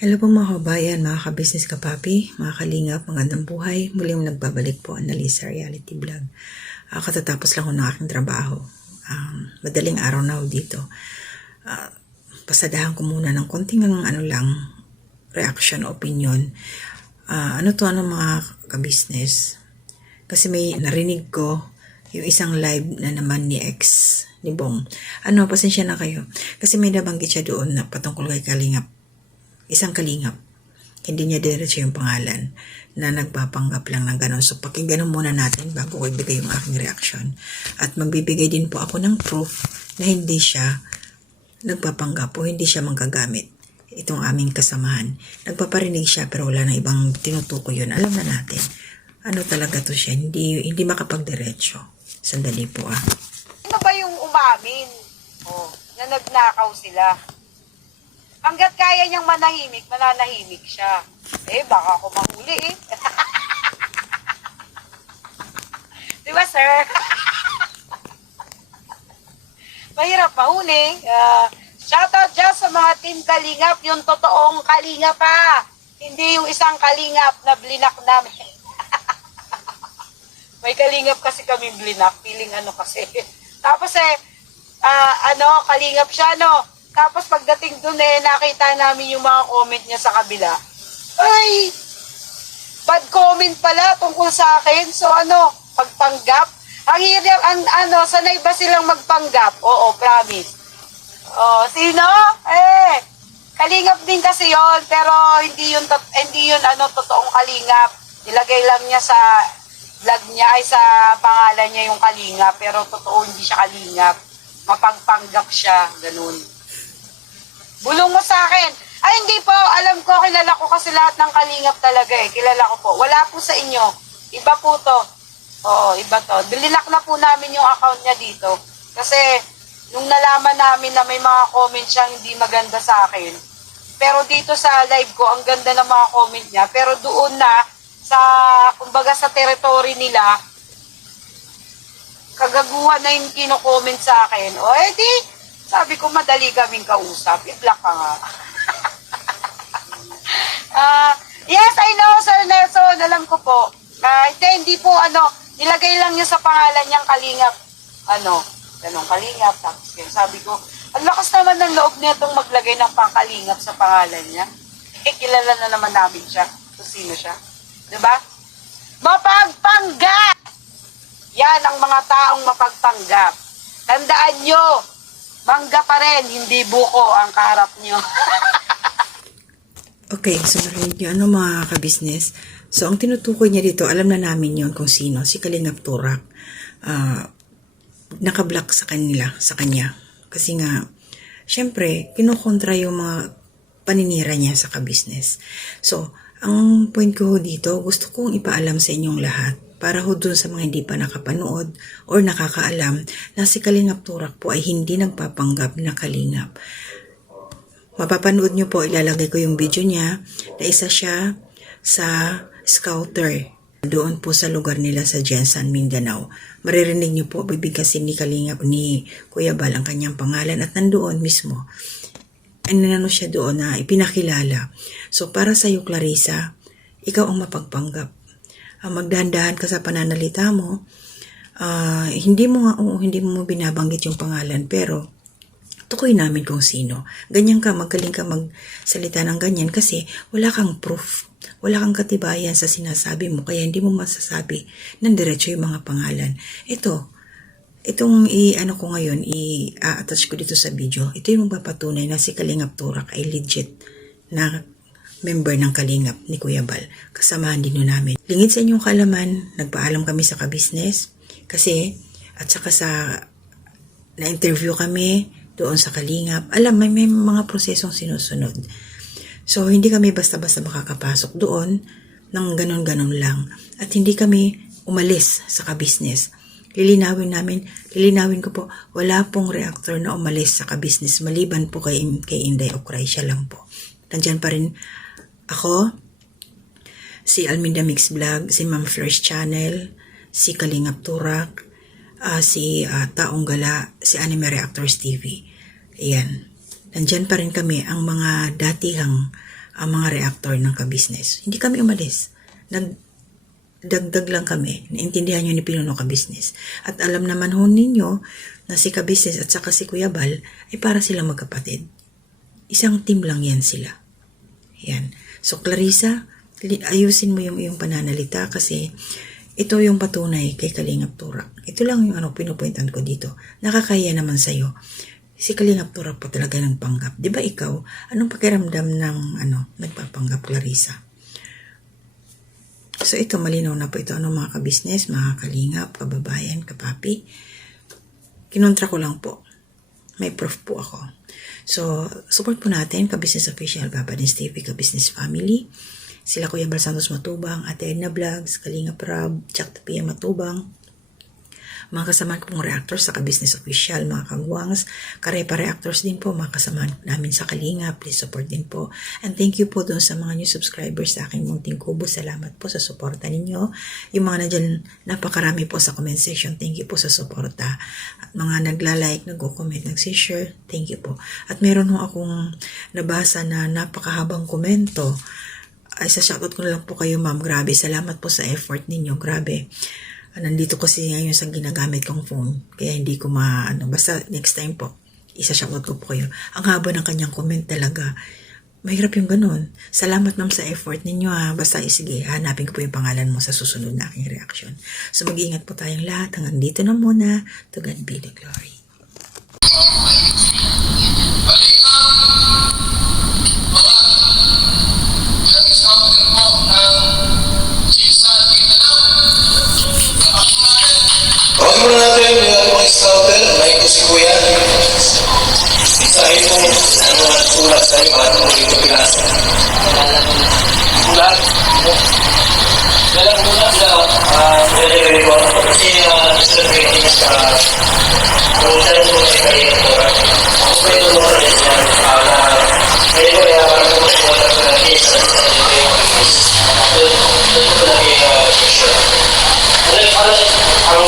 Hello po mga kabayan, mga ka-business kapapi, mga kalingap, magandang buhay. Muling nagbabalik po ang Nalisa Reality Vlog. Katatapos lang ko ng aking trabaho. Madaling araw na dito. Pasadahan ko muna ng konting reaction, opinion. Ano mga ka-business? Kasi may narinig ko yung isang live na naman ni ex ni Bong. Pasensya na kayo. Kasi may nabanggit siya doon na patungkol kay Kalingap. Isang kalingap. Hindi niya diretso yung pangalan na nagpapanggap lang ng gano'n. So, pakinggan muna natin bago ko ibigay yung aking reaction. At magbibigay din po ako ng proof na hindi siya nagpapanggap o hindi siya manggagamit. Itong aming kasamahan. Nagpaparinig siya pero wala na ibang tinutukoy yun. Alam na natin. Ano talaga to siya? Hindi makapagdiretso. Sandali po Ano ba yung umamin? Na nagnakaw sila. Hanggat kaya niyang manahimik, mananahimik siya. Baka ako mahuli Di ba, sir? Mahirap mahuli. Shoutout dyan sa mga team Kalingap, yung totoong Kalingap Hindi yung isang Kalingap na blinak namin. May Kalingap kasi kami blinak, feeling kasi. Tapos Kalingap siya, Tapos pagdating dun nakita namin yung mga comment niya sa kabila. Ay! Bad comment pala tungkol sa akin. So pagpanggap. Ang hirap, sanay ba silang magpanggap? Oo, promise. Sino? Kalingap din kasi yon, pero hindi yun totoong kalingap. Nilagay lang niya sa vlog niya, sa pangalan niya yung kalingap, pero totoo hindi siya kalingap. Mapagpanggap siya, ganun. Bulong mo sa akin. Ay, hindi po. Alam ko, kilala ko kasi lahat ng kalingap talaga Kilala ko po. Wala po sa inyo. Iba po to. Oo, iba to. Bilinak na po namin yung account niya dito. Kasi, nung nalaman namin na may mga comment siyang hindi maganda sa akin. Pero dito sa live ko, ang ganda ng mga comment niya. Pero doon na, kumbaga sa territory nila, kagaguhan na yung kino-comment sa akin. Sabi ko, madali kaming kausap. I-block ka nga. Yes, I know, Sir Nelson. Alam ko po. Hindi po, nilagay lang niya sa pangalan niyang Kalingap. Ganong Kalingap. Tapos, sabi ko, ang lakas naman ng loob niya itong maglagay ng pangkalingap sa pangalan niya. Kilala na naman namin siya. So, sino siya? Diba? Mapagpanggap! Yan ang mga taong mapagpanggap. Tandaan nyo, mangga pa rin, hindi buko ang kaharap nyo. Okay, so narinig nyo, mga ka-business? So, ang tinutukoy niya dito, alam na namin yon kung sino. Si Kalingap Turak. Nakablock sa kanya. Kasi nga, syempre, kinukontra yung mga paninira niya sa ka-business. So, ang point ko dito, gusto kong ipaalam sa inyong lahat para dun sa mga hindi pa nakapanood or nakakaalam na si Kalingap Turak po ay hindi nagpapanggap na kalingap. Mapapanood nyo po, ilalagay ko yung video niya na isa siya sa scouter doon po sa lugar nila sa Jensan, Mindanao. Maririnig nyo po, bibigkasin ni Kalingap ni Kuya Bal ang kanyang pangalan at nandoon mismo. Siya doon na ipinakilala. So para sa iyo, Clarissa, ikaw ang mapagpanggap. Magdahan-dahan ka sa pananalita mo. Hindi mo binabanggit yung pangalan, pero tukoy namin kung sino. Ganyan ka, magaling ka magsalita ng ganyan kasi wala kang proof. Wala kang katibayan sa sinasabi mo, kaya hindi mo masasabi ng diretso yung mga pangalan. Itong ko ngayon, i-attach ko dito sa video. Ito yung magpapatunay na si Kalingap Turak ay legit na member ng Kalingap ni Kuya Bal. Kasamahan din namin. Lingid sa inyong kalaman, nagpaalam kami sa ka-business kasi at saka na-interview kami doon sa Kalingap. Alam, may mga prosesong sinusunod. So, hindi kami basta-basta makakapasok doon ng ganon-ganon lang. At hindi kami umalis sa ka-business. Lilinawin ko po, wala pong reactor na umalis sa ka-business maliban po kay Inday Okray, siya lang po. Nandyan pa rin ako, si Alminda Mix Vlog, si Ma'am Flores Channel, si Kalingap Turak, si Taong Gala, si Anime Reactors TV. Ayan. Nandyan pa rin kami ang mga datihang ang mga reactor ng ka-business. Hindi kami umalis. Nagdagdag lang kami. Naintindihan nyo ni Pinuno Ka-Business. At alam naman ho ninyo na si Ka-Business at saka si Kuya Bal ay para silang magkapatid. Isang team lang yan sila. Yan. So Clarissa, ayusin mo yung iyong pananalita kasi ito yung patunay kay Kalingap Turak. Ito lang yung pinupointan ko dito. Nakakaya naman sa'yo. Si Kalingap Turak po talaga ng panggap. Di ba ikaw, anong pakiramdam ng nagpapanggap, Clarissa? So ito, malinaw na po ito. Mga ka-business, mga kalingap, kababayan, kapapi. Kinontra ko lang po. May proof po ako. So, support po natin, Ka-Business Official, Papadins TV, Ka-Business Family. Sila Kuya Bal Santos Matubang, Ate Edna Vlogs, Kalingap Rab, Jack Tapia Matubang, mga kasama kong reactors sa Ka-Business Official, mga kagwangs, Karepa reactors din po, mga kasama namin sa Kalinga, please support din po. And thank you po doon sa mga new subscribers sa aking munting kubo. Salamat po sa suporta ninyo. Yung mga nandyan, napakarami po sa comment section. Thank you po sa suporta. At mga nagla-like, nag-comment, nag-share, thank you po. At meron ho akong nabasa na napakahabang komento. Ay, sa shoutout ko na lang po kayo, ma'am. Grabe, salamat po sa effort ninyo. Grabe. Nandito kasi ngayon sa ginagamit kong phone. Kaya hindi ko basta next time po, isa-shoutout ko po kayo. Ang haba ng kanyang comment talaga. Mahirap yung ganun. Salamat ma'am sa effort ninyo ha. Basta sige, hanapin ko po yung pangalan mo sa susunod na aking reaction. So mag-iingat po tayong lahat. Hanggang dito na muna. To God be the glory. Huwag mo natin yung ating mga scouter, may ko si Kuya. Isahin mo, sulat sa iyo, at mo dito pinasa. Sulat? Dalang sulat na, nilagay ko ako kasi celebrate niya sa rosa mo sa kaya ko. Ako pa ito mo rin niya, kaya ko kaya parang mo siya wala ko na case at sa iyo kayo mag-case. Doon ko lagi picture. Ang